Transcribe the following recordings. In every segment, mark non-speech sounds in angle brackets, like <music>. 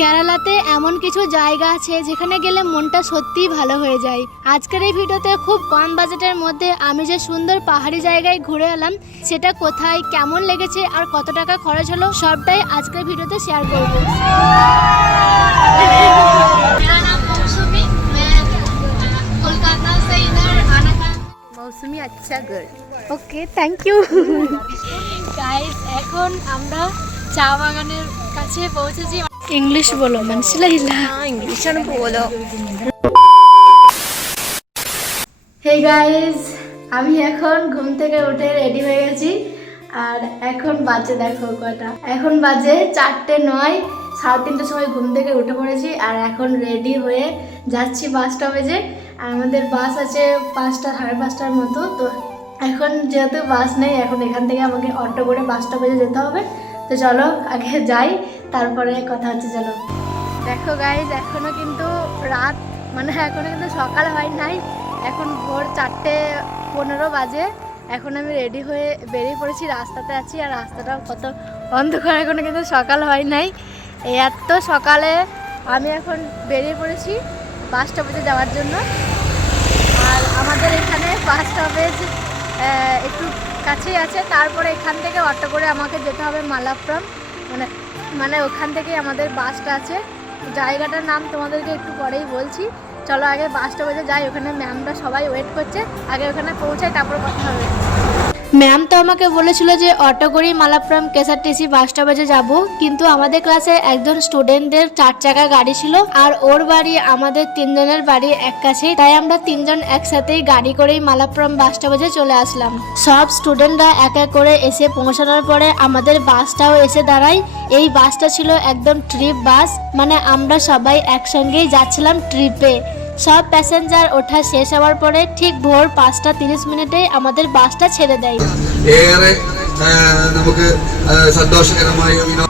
কেরালাতে এমন কিছু জায়গা আছে যেখানে গেলে মনটা সত্যিই ভালো হয়ে যায়। আজকের এই ভিডিওতে খুব কম বাজেটের মধ্যে আমি যে সুন্দর পাহাড়ি জায়গায় ঘুরে এলাম সেটা কোথায় কেমন লেগেছে আর কত টাকা খরচ হলো সবটাই আজকের ভিডিওতে শেয়ার করব। মৌসুমি আচ্ছা ওকে থ্যাংক ইউ গাইস এখন আমরা চা বাগানের কাছে পৌঁছেছি। ഇംഗ്ലീഷ് പോലും മനസ്സിലായില്ല ഇംഗ്ലീഷാണ് പോലോ হে গাইজ আমি এখন ঘুম থেকে উঠে রেডি হয়ে গেছি আর এখন বাজে দেখো কটা। এখন বাজে চারটে নয় সাড়ে তিনটের সময় ঘুম থেকে উঠে পড়েছি আর এখন রেডি হয়ে যাচ্ছি বাস স্টপেজে আর আমাদের বাস আছে পাঁচটা সাড়ে পাঁচটার মতো তো এখন যেহেতু বাস নেই এখন এখান থেকে আমাকে অটো করে বাস স্টপেজে যেতে হবে। তো চলো আগে যাই তারপরে কথা হচ্ছে চলো দেখো গাইজ এখনও কিন্তু রাত মানে এখনও কিন্তু সকাল হয় নাই। এখন ভোর চারটে পনেরো বাজে। এখন আমি রেডি হয়ে বেরিয়ে পড়েছি, রাস্তাতে আছি, আর রাস্তাটাও কত অন্ধকার, এখনও কিন্তু সকাল হয় নাই। এত সকালে আমি এখন বেরিয়ে পড়েছি বাস স্টপেজে যাওয়ার জন্য। আর আমাদের এখানে বাস স্টপেজ একটু কাছেই আছে। তারপরে এখান থেকে অটো করে আমাকে যেতে হবে মালাপ্রাম মানে মানে ওখান থেকে আমাদের বাসটা আছে। জায়গাটার নাম তোমাদেরকে একটু পরেই বলছি। চলো আগে বাসটা বেজে যাই, ওখানে ম্যামটা সবাই ওয়েট করছে। আগে ওখানে পৌঁছাই, তারপর কথা হবে। ম্যাম তো আমাকে বলেছিল যে অটো করেই মালাপ্রাম কেএসআরটিসি বাস স্টপেজে যাব, কিন্তু আমাদের ক্লাসে একজন স্টুডেন্টদের চার চাকা গাড়ি ছিল আর ওর বাড়ি আমাদের তিনজনের বাড়ি এক কাছেই। তাই আমরা তিনজন একসাথেই গাড়ি করেই মালাপ্রাম বাস স্টপেজে চলে আসলাম। সব স্টুডেন্টরা এক এক করে এসে পৌঁছানোর পরে আমাদের বাসটাও এসে দাঁড়ায়। এই বাসটা ছিল একদম ট্রিপ বাস মানে আমরা সবাই একসঙ্গেই যাচ্ছিলাম ট্রিপে। সব প্যাসেঞ্জার ওঠা শেষ হওয়ার পরে ঠিক ভোর পাঁচটা তিরিশ মিনিটে আমাদের বাসটা ছেড়ে দেয় ഏറെ ആ, നമുക്ക് ആ, സന്തോഷകരമായ വിനോദ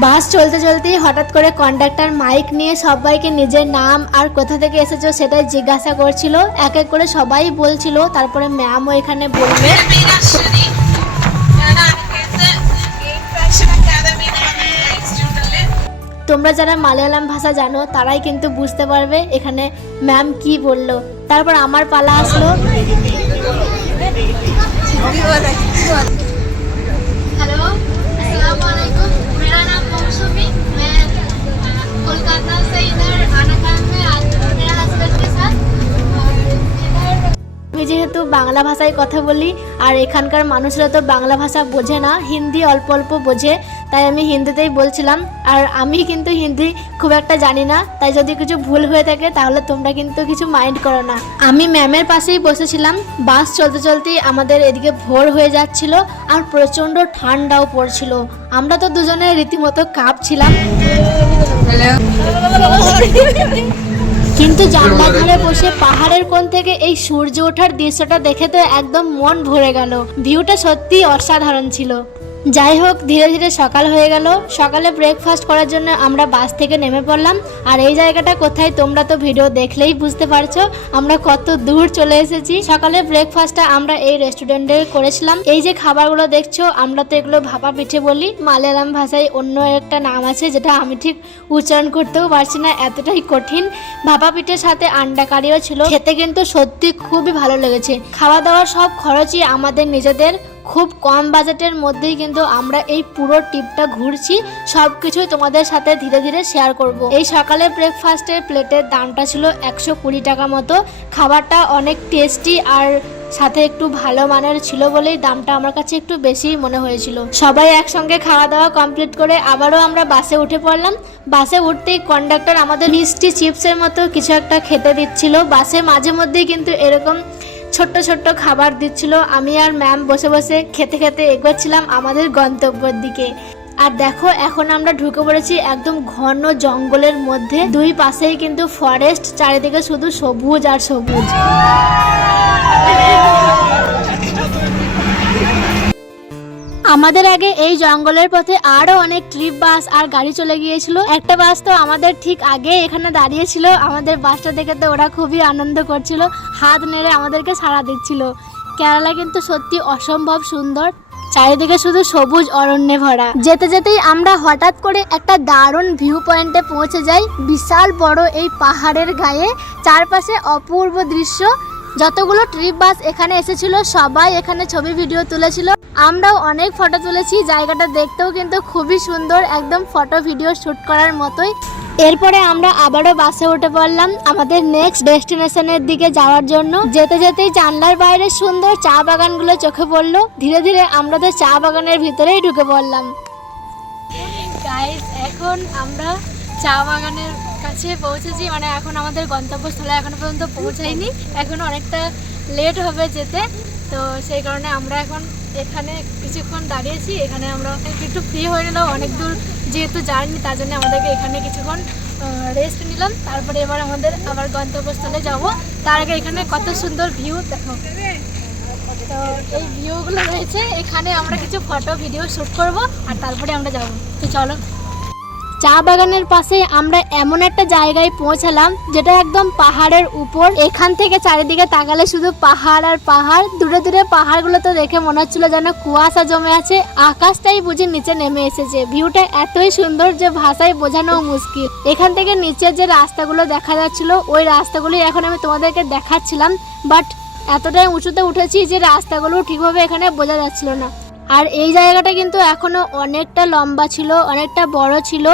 বাস চলতে চলতেই হঠাৎ করে কন্ডাক্টর মাইক নিয়ে সবাইকে নিজের নাম আর কোথা থেকে এসেছো সেটাই জিজ্ঞাসা করছিল এক এক করে সবাই বলছিল তারপরে ম্যামও এখানে বলবে তোমরা যারা মালয়ালাম ভাষা জানো তারাই কিন্তু বুঝতে পারবে এখানে ম্যাম কি বললো তারপর আমার পালা আসলো हेलो अस्सलाम वालेकुम मेरा नाम मौसमी मैं अ, कोलकाता से इधर आना আমি যেহেতু বাংলা ভাষায় কথা বলি আর এখানকার মানুষরা তো বাংলা ভাষা বোঝে না হিন্দি অল্প অল্প বোঝে তাই আমি হিন্দিতেই বলছিলাম। আর আমি কিন্তু হিন্দি খুব একটা জানি না তাই যদি কিছু ভুল হয়ে থাকে তাহলে তোমরা কিন্তু কিছু মাইন্ড করো না। আমি ম্যামের পাশেই বসেছিলাম বাস চলতে চলতেই আমাদের এদিকে ভোর হয়ে যাচ্ছিল আর প্রচণ্ড ঠান্ডাও পড়ছিল। আমরা তো দুজনে রীতিমতো কাঁপছিলাম। <laughs> <laughs> কিন্তু জানলা ধারে বসে পাহাড়ের কোণ থেকে এই সূর্য ওঠার দৃশ্যটা দেখে তো একদম মন ভরে গেল। ভিউটা সত্যি অসাধারণ ছিল। যাই হোক, ধীরে ধীরে সকাল হয়ে গেল। সকালে ব্রেকফাস্ট করার জন্য আমরা বাস থেকে নেমে পড়লাম। আর এই জায়গাটা কোথায় তোমরা তো ভিডিও দেখলেই বুঝতে পারছ। আমরা কত দূর চলে এসেছি। সকালে ব্রেকফাস্টটা আমরা এই রেস্টুরেন্টে করেছিলাম। এই যে খাবারগুলো দেখছ, আমরা তো এগুলো ভাপা পিঠে বলি। মালয়ালাম ভাষায় অন্য একটা নাম আছে, যেটা আমি ঠিক উচ্চারণ করতেও পারছি না, এতটাই কঠিন। ভাপা পিঠের সাথে আন্ডা কারিও ছিল। খেতে কিন্তু সত্যি খুবই ভালো লেগেছে। খাওয়া দাওয়ার সব খরচই আমাদের নিজেদের। খুব কম বাজেটের মধ্যেই কিন্তু আমরা এই পুরো ট্রিপটা ঘুরছি। সব কিছুই তোমাদের সাথে ধীরে ধীরে শেয়ার করব। এই সকালে ব্রেকফাস্টের প্লেটের দামটা ছিল একশো কুড়ি টাকা মতো। খাবারটা অনেক টেস্টি আর সাথে একটু ভালো মানের ছিল বলেই দামটা আমার কাছে একটু বেশি মনে হয়েছিল। সবাই একসঙ্গে খাওয়া দাওয়া কমপ্লিট করে আবারও আমরা বাসে উঠে পড়লাম। বাসে উঠতেই কন্ডাক্টর আমাদের মিষ্টি চিপসের মতো কিছু একটা খেতে দিচ্ছিল। বাসে মাঝে মধ্যেই কিন্তু এরকম ছোট্ট ছোট্ট খাবার দিচ্ছিল। আমি আর ম্যাম বসে বসে খেতে খেতে এগোচ্ছিলাম আমাদের গন্তব্যের দিকে। আর দেখো, এখন আমরা ঢুকে পড়েছি একদম ঘন জঙ্গলের মধ্যে। দুই পাশেই কিন্তু ফরেস্ট চারিদিকে শুধু সবুজ আর সবুজ। আমাদের আগে এই জঙ্গলের পথে আরও অনেক ট্রিপ বাস আর গাড়ি চলে গিয়েছিল। একটা বাস তো আমাদের ঠিক আগে এখানে দাঁড়িয়েছিল। আমাদের বাসটা দেখে তো ওরা খুবই আনন্দ করছিল। হাত নেড়ে আমাদেরকে সাড়া দিচ্ছিল। কেরালা কিন্তু সত্যি অসম্ভব সুন্দর। চারিদিকে শুধু সবুজ অরণ্যে ভরা। যেতে যেতেই আমরা হঠাৎ করে একটা দারুণ ভিউ পয়েন্টে পৌঁছে যাই। বিশাল বড় এই পাহাড়ের গায়ে। চারপাশে অপূর্ব দৃশ্য। যতগুলো ট্রিপ বাস এখানে এসেছিল, সবাই এখানে ছবি ভিডিও তুলেছিল। আমরাও অনেক ফটো তুলেছি, জায়গাটা দেখতেও কিন্তু খুবই সুন্দর, একদম ফটো ভিডিও শ্যুট করার মতোই। এরপরে আমরা আবারও বাসে উঠে পড়লাম আমাদের নেক্সট ডেস্টিনেশনের দিকে যাওয়ার জন্য। যেতে যেতেই জানলার বাইরে সুন্দর চা বাগানগুলো চোখে পড়ল। ধীরে ধীরে আমরা তো চা বাগানের ভিতরেই ঢুকে পড়লাম। এখন আমরা চা বাগানের কাছে পৌঁছেছি। মানে এখন আমাদের গন্তব্যস্থলে এখনও পর্যন্ত পৌঁছাইনি। এখন অনেকটা লেট হবে যেতে। তো সেই কারণে আমরা এখন এখানে কিছুক্ষণ দাঁড়িয়েছি। এখানে আমরা একটু ফ্রি হয়ে নিলাম। অনেক দূর যেহেতু জার্নি, তার জন্য আমাদেরকে এখানে কিছুক্ষণ রেস্ট নিলাম। তারপরে এবার আমাদের আবার গন্তব্যস্থলে যাব। তার আগে এখানে কত সুন্দর ভিউ দেখো। তো এই ভিউগুলো রয়েছে। এখানে আমরা কিছু ফটো ভিডিও শ্যুট করব। আর তারপরে আমরা যাব। তো চলো। চা বাগানের পাশে আমরা এমন একটা জায়গায় পৌঁছালাম, যেটা একদম পাহাড়ের উপর। এখান থেকে চারিদিকে তাকালে শুধু পাহাড় আর পাহাড়। দূরে দূরে পাহাড়গুলো তো দেখে মনে হচ্ছিল যেন কুয়াশা জমে আছে। আকাশটাই বুঝি নিচে নেমে এসেছে। ভিউটা এতই সুন্দর যে ভাষায় বোঝানো মুশকিল। এখান থেকে নিচে যে রাস্তাগুলো দেখা যাচ্ছিল, ওই রাস্তাগুলি এখন আমি তোমাদেরকে দেখাচ্ছিলাম, বাট এতটাই উঁচুতে উঠেছি যে রাস্তাগুলো ঠিকভাবে এখানে বোঝা যাচ্ছিল না। আর এই জায়গাটা কিন্তু এখনও অনেকটা লম্বা ছিল অনেকটা বড় ছিল।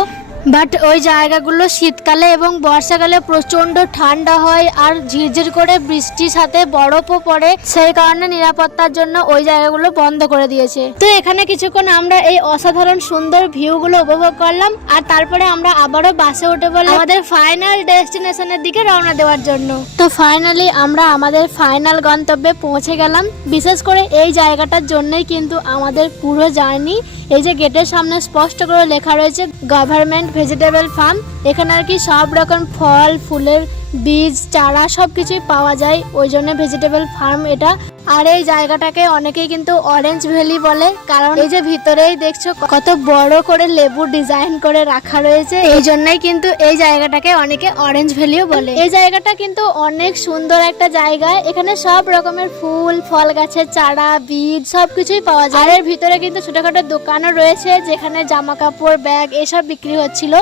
বাট ওই জায়গাগুলো শীতকালে এবং বর্ষাকালে প্রচণ্ড ঠান্ডা হয় আর ঝিরঝির করে বৃষ্টির সাথে বরফও পড়ে, সেই কারণে নিরাপত্তার জন্য ওই জায়গাগুলো বন্ধ করে দিয়েছে। তো এখানে কিছুক্ষণ আমরা এই অসাধারণ সুন্দর ভিউগুলো উপভোগ করলাম আর তারপরে আমরা আবারও বাসে উঠে পড়লাম আমাদের ফাইনাল ডেস্টিনেশনের দিকে রওনা দেওয়ার জন্য। তো ফাইনালি আমরা আমাদের ফাইনাল গন্তব্যে পৌঁছে গেলাম। বিশেষ করে এই জায়গাটার জন্যই কিন্তু আমাদের পুরো জার্নি, এই যে গেটের সামনে স্পষ্ট করে লেখা রয়েছে গভর্নমেন্ট ভেজিটেবল ফার্ম এখানে আর কি সব রকম ফল ফুলের বীজ, চারা সব কিছুই পাওয়া যায়। ওই জন্য ভেজিটেবল ফার্ম এটা। আর এই জায়গাটাকে অনেকেই কিন্তু অরেঞ্জ ভ্যালি বলে। কারণ এই যে ভিতরেই দেখছ কত বড় করে লেবু ডিজাইন করে রাখা রয়েছে। এই জন্যই কিন্তু এই জায়গাটাকে অনেকে অরেঞ্জ ভ্যালিও বলে। এই জায়গাটা কিন্তু অনেক সুন্দর একটা জায়গা। এখানে সব রকমের ফুল ফল গাছের চারা, বীজ সব কিছুই পাওয়া যায়। আর এর ভিতরে কিন্তু ছোটখাটো দোকানও রয়েছে, যেখানে জামা কাপড় ব্যাগ এসব বিক্রি হচ্ছিল।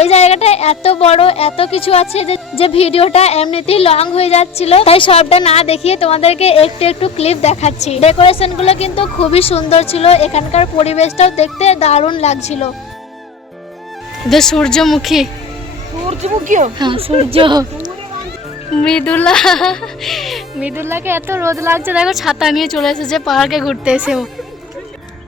এই জায়গাটা এত বড় এত কিছু আছে যে যে ভিডিওটা এমনিতেই লং হয়ে যাচ্ছিল। তাই সবটা না দেখিয়ে তোমাদেরকে একটু একটু ক্লিপ দেখাচ্ছি। ডেকোরেশনগুলো কিন্তু খুবই সুন্দর ছিল। এখানকার পরিবেশটাও দেখতে দারুণ লাগছিল। সূর্যমুখী। সূর্যমুখীও? হ্যাঁ সূর্য। মৃদুলা। মৃদুলাকে এত রোদ লাগছে। দেখো ছাতা নিয়ে চলে এসেছে পাহাড়কে ঘুরতে এসেও।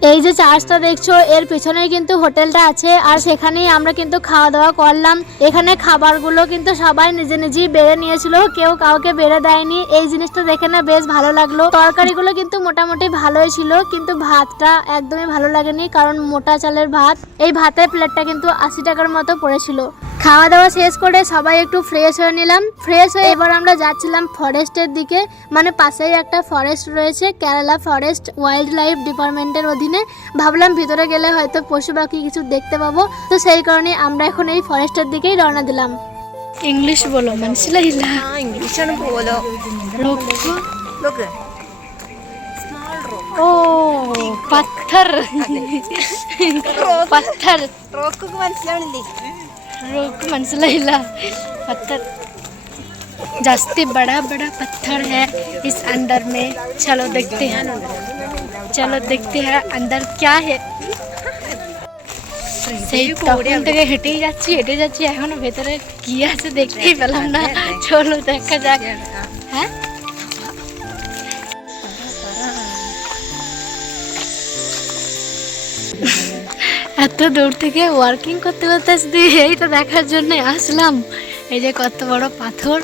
এই যে চার্চটা দেখছ, এর পেছনেই কিন্তু হোটেলটা আছে, আর সেখানেই আমরা কিন্তু খাওয়া দাওয়া করলাম। এখানে খাবারগুলো কিন্তু সবাই নিজে নিজেই বেড়ে নিয়েছিল, কেউ কাউকে বেড়ে দেয়নি। এই জিনিসটা দেখে না বেশ ভালো লাগল। তরকারিগুলো কিন্তু মোটামুটি ভালোই ছিল, কিন্তু ভাতটা একদমই ভালো লাগেনি, কারণ মোটা চালের ভাত। এই ভাতের প্লেটটা কিন্তু আশি টাকার মতো পড়েছিল। খাওয়া দাওয়া শেষ করে সবাই একটু ফ্রেশ হয়ে নিলাম। ফ্রেশ হয়ে এবার আমরা যাচ্ছিলাম ফরেস্টের দিকে মানে পাশেই একটা ফরেস্ট রয়েছে, কেরালা ফরেস্ট ওয়াইল্ড লাইফ ডিপার্টমেন্টের অধীনে। দিনে। ভাবলাম ভিতরে গেলে হয়তো পশু পাখি কিছু দেখতে পাবো। তো সেই কারণে আমরা এখন এই ফরেস্টের দিকেই রওনা দিলাম। ইংলিশ বলো মানুষিলা ইলা ইংলিশ বলো। ও পাথর। পাথর। റോക്ക് മനസ്സിലാവണില്ലേ റോക്ക് മനസ്സിലായില്ല പത്തർ ജാസ്തി ബഡാ ബഡാ പത്ഥർ ഹെ ഇസ് അണ്ടർ മേ ചലോ ദഖ്തേ ഹെ চলো দেখতে হ্যাঁ আন্দার ক্যা হে সেই তখন থেকে হেঁটেই যাচ্ছি হেঁটে যাচ্ছি এখনও ভেতরে কি আছে দেখতেই পেলাম না চলো দেখা যাক হ্যাঁ এত দূর থেকে ওয়ার্কিং করতে করতে শুধু এইটা দেখার জন্য আসলাম এই যে কত বড় পাথর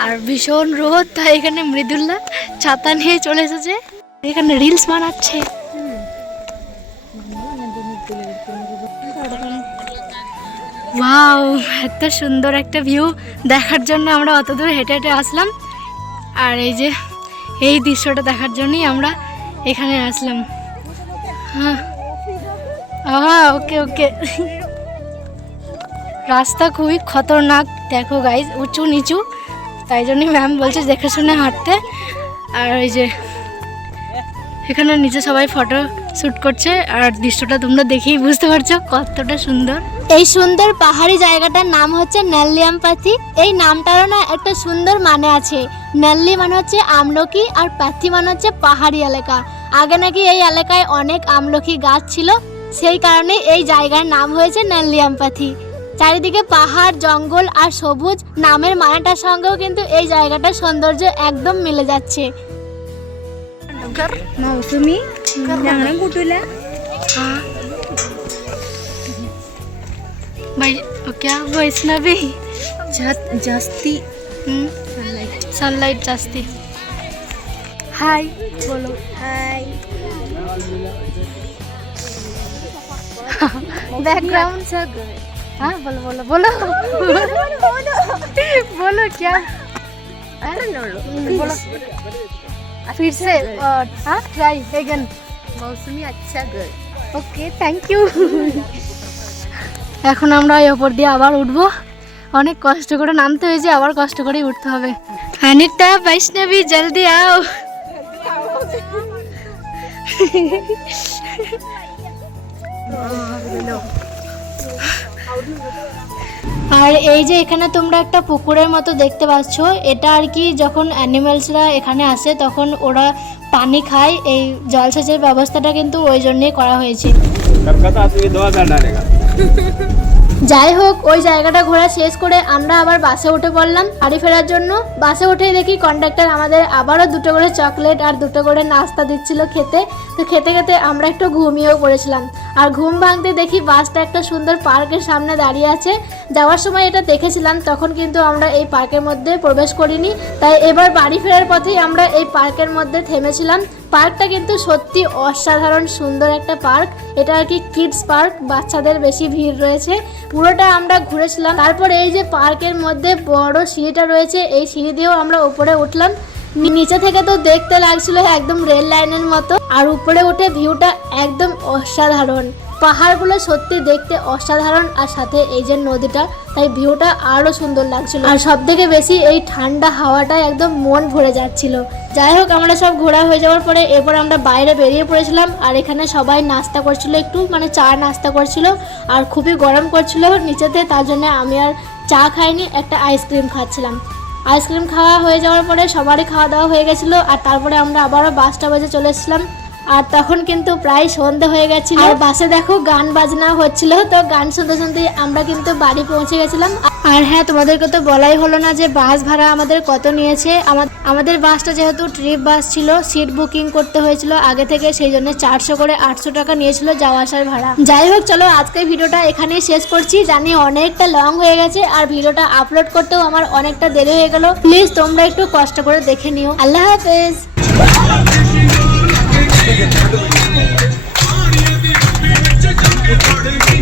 আর ভীষণ রোদ তাই এখানে মৃদুল্লা ছাতা নিয়ে চলে এসেছে এখানে রিলস বানাচ্ছে। ওয়াও এত সুন্দর একটা ভিউ দেখার জন্য আমরা অত দূর হেঁটে হেঁটে আসলাম। আর এই যে, এই দৃশ্যটা দেখার জন্যই আমরা এখানে আসলাম। হ্যাঁ। ওকে ওকে রাস্তা খুবই খতরনাক। দেখো গাইজ উঁচু নিচু। তাই জন্যই ম্যাম বলছে দেখে শুনে হাঁটতে। আর ওই যে এখানে নিচে সবাই ফটো শ্যুট করছে আর দৃশ্যটা তোমরা দেখেই বুঝতে পারছ কতটা সুন্দর। এই সুন্দর পাহাড়ি জায়গাটার নাম হচ্ছে নেল্লিয়ামপাথি। এই নামটারও না একটা সুন্দর মানে আছে। নেল্লি মানে হচ্ছে আমলকি আর পাথি মানে হচ্ছে পাহাড়ি এলাকা। আগে নাকি এই এলাকায় অনেক আমলকি গাছ ছিল, সেই কারণে এই জায়গার নাম হয়েছে নেল্লিয়ামপাথি। চারিদিকে পাহাড়, জঙ্গল আর সবুজ। নামের মানেটার সঙ্গেও কিন্তু এই জায়গাটার সৌন্দর্য একদম মিলে যাচ্ছে। മൗസുമി ഞങ്ങളും കൂട്ടൂല भाई क्या वैष्णवी ജാസ്തി सनलाइट जास्ती हाय बोलो ഹായ് बैकग्राउंड से हाँ बोलो बोलो बोलो बोलो क्या बोलो फिर से और हाँ ट्राई अगेन মৌসুমি আচ্ছা গার্ল ওকে থ্যাংক ইউ এখন আমরা এই ওপর দিয়ে আবার উঠবো অনেক কষ্ট করে নামতে হয়েছে আবার কষ্ট করেই উঠতে হবে অনিতা বৈষ্ণবী জলদি আও আর এই যে এখানে তোমরা একটা পুকুরের মতো দেখতে পাচ্ছ এটা আর কি যখন অ্যানিমেলসরা এখানে আসে তখন ওরা পানি খায় এই জলসেচের ব্যবস্থাটা কিন্তু ওই জন্যই করা হয়েছে। <laughs> যাই হোক, ওই জায়গাটা ঘোরা শেষ করে আমরা আবার বাসে উঠে পড়লাম বাড়ি ফেরার জন্য। বাসে উঠে দেখি কন্ডাক্টর আমাদের আবারও দুটো করে চকলেট আর দুটো করে নাস্তা দিচ্ছিল খেতে। তো খেতে খেতে আমরা একটু ঘুমিয়েও পড়েছিলাম। আর ঘুম ভাঙতে দেখি বাসটা একটা সুন্দর পার্কের সামনে দাঁড়িয়ে আছে। যাওয়ার সময় এটা দেখেছিলাম, তখন কিন্তু আমরা এই পার্কের মধ্যে প্রবেশ করিনি। তাই এবার বাড়ি ফেরার পথেই আমরা এই পার্কের মধ্যে থেমেছিলাম। পার্কটা কিন্তু সত্যি অসাধারণ সুন্দর একটা পার্ক। এটা আর কি কিডস পার্ক, বাচ্চাদের বেশি ভিড় রয়েছে। পুরোটা আমরা ঘুরেছিলাম। তারপর এই যে পার্কের মধ্যে বড় সিঁড়িটা রয়েছে, এই সিঁড়ি দিয়েও আমরা উপরে উঠলাম। নিচে থেকে তো দেখতে লাগছিল একদম রেল লাইনের মতো। আর উপরে উঠে ভিউটা একদম অসাধারণ। পাহাড়গুলো সত্যি দেখতে অসাধারণ আর সাথে এই যে নদীটা, তাই ভিউটা আরও সুন্দর লাগছিল। আর সব থেকে বেশি এই ঠান্ডা হাওয়াটা একদম মন ভরে যাচ্ছিল। যাই হোক, আমরা সব ঘোরা হয়ে যাওয়ার পরে এরপর আমরা বাইরে বেরিয়ে পড়েছিলাম আর এখানে সবাই নাস্তা করছিল একটু মানে চা নাস্তা করছিল আর খুবই গরম করছিল নিচেতে, তার জন্য আমি আর চা খাইনি, একটা আইসক্রিম খাচ্ছিলাম। আইসক্রিম খাওয়া হয়ে যাওয়ার পরে সবারই খাওয়া দাওয়া হয়ে গেছিল আর তারপরে আমরা আবারও বাসটা বাজে চলে এসেছিলাম। আর তখন কিন্তু প্রায় সন্ধে হয়ে গেছিল। আর বাসে দেখো গান বাজনা হচ্ছিল, তো গান শুনতে শুনতে আমরা কিন্তু বাড়ি পৌঁছে গেছিলাম। আর হ্যাঁ তোমাদেরকে তো বলাই হলো না যে বাস ভাড়া আমাদের কত নিয়েছে। আমা- আমাদের বাসটা যেহেতু ট্রিপ বাস ছিল সিট বুকিং করতে হয়েছিল, আগে থেকে সেই জন্য চারশো করে আটশো টাকা নিয়েছিল যাওয়া আসার ভাড়া। যাই হোক, চলো আজকের ভিডিওটা এখানেই শেষ করছি। জানি অনেকটা লং হয়ে গেছে, আর ভিডিওটা আপলোড করতেও আমার অনেকটা দেরি হয়ে গেল। প্লিজ তোমরা একটু কষ্ট করে দেখে নিও। আল্লাহ হাফেজ! ਪਾਣੀ ਦੀ ਡੁੱਬੀ ਵਿੱਚ ਜਾ ਕੇ ਵੜ ਗਈ